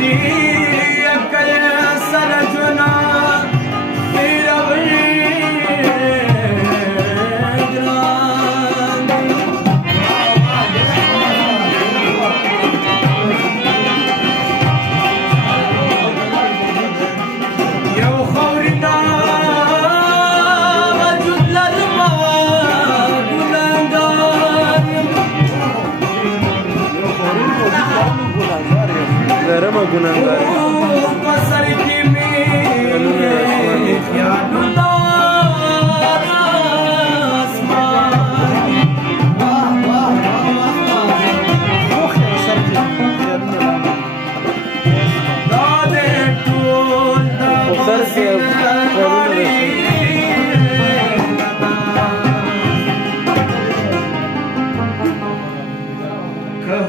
دی اکل سر جنا تیرا وی گران یو خورینا وجود لرما Darama gunangar. Pasar kimi yadullah asman. Dade tul da pasari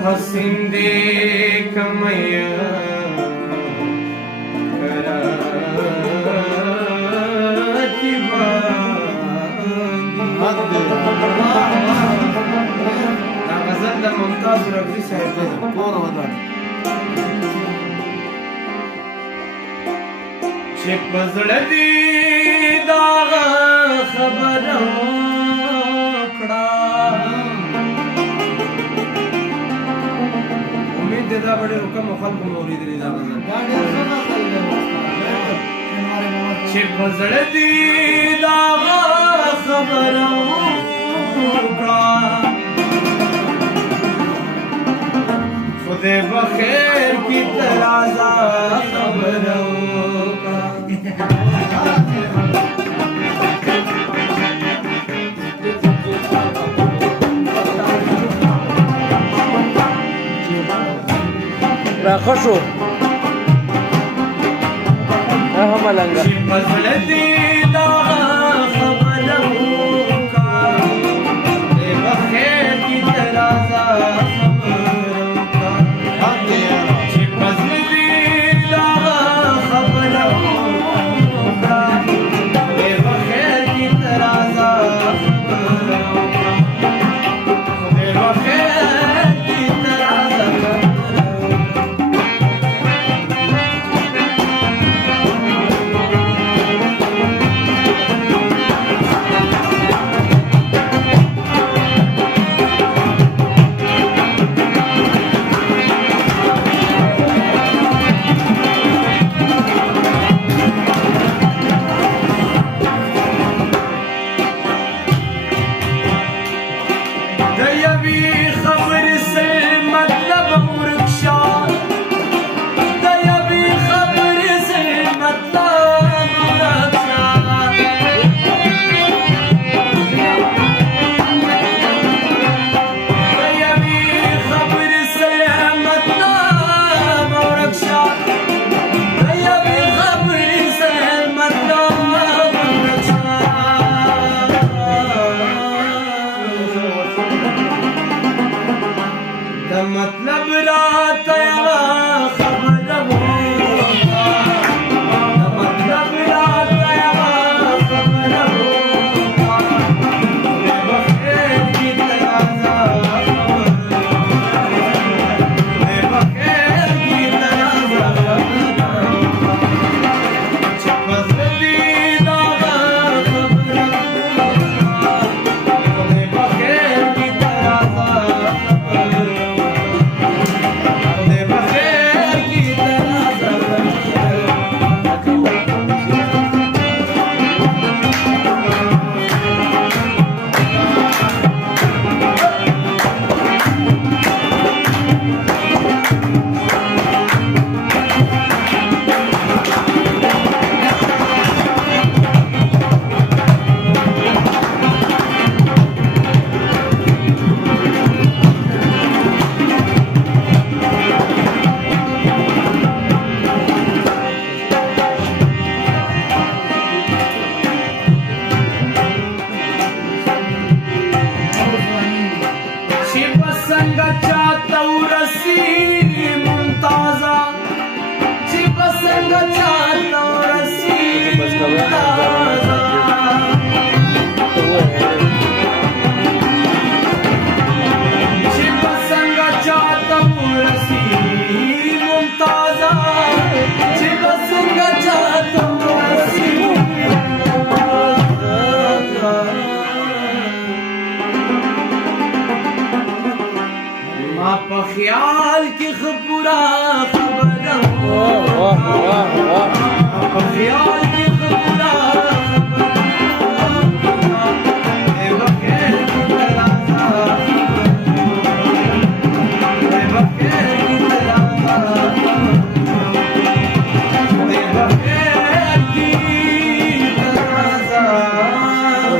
हसीन दे कमैया कराची बांधी دا غزل د ممتاز رفیع صاحب دی کور ودان چې په زړه دې دا خبره وکړه دا بڑے رکم و خلق مورید لی دا غزل چه پزڑ دی دا خبر اوکڑا خود بخیر کی ترازا خبر اوکڑا راخشو هم لنګا پزړدي دا خبرو کا دې بخیر کی ترازا خبرو کا چې پزړدي دا خبرو کا دې بخیر کی ترازا خبرو کا دې بخیر کی ترازا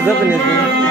مزه بالنسبه لي